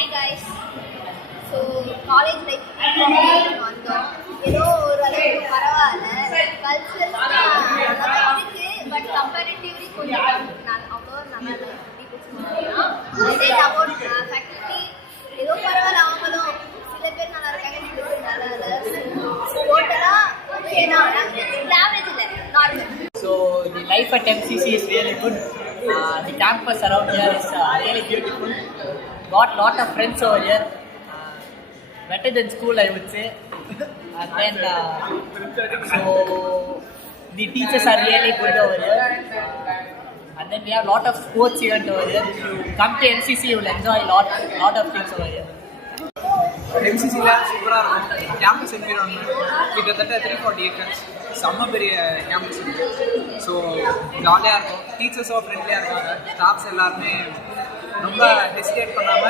Hi guys. So college life வந்தோம். ஏதோ ஒரு அளவுக்கு பரவாயில்ல. கல்ச்சரல் இருக்கு பட் கம்பேரிட்டிவ்லி கொஞ்சம் அவ்வளோ நல்லா இல்லை. தென் அபவுட் ஃபேக்கல்ட்டி ஏதோ பரவாயில்ல, அவங்களும் சில பேர் நல்லா இருக்காங்க, சில பேர் நல்லா இல்லை. டோட்டலாக ஆவரேஜ் இல்லை, normal. So the life at MCC is really good. The campus around here is really beautiful. Got lot of friends over here. Better than school, I would say. And then so the teachers are really good over here. And then we have lot of sports event over here. If you come to MCC, you will enjoy lot of things over here. MCCல சூப்பராக இருக்கும். Campus environment கிட்டத்தட்ட 340 ஏக்கர்ஸ், செம்ம பெரிய கேம்பஸ் இருக்குது. ஸோ ஜாலியாக இருக்கும். டீச்சர்ஸும் ஃப்ரெண்ட்லியாக இருக்காங்க. ஸ்டாஃப்ஸ் எல்லாருமே ரொம்ப ஹெசிடேட் பண்ணாமல்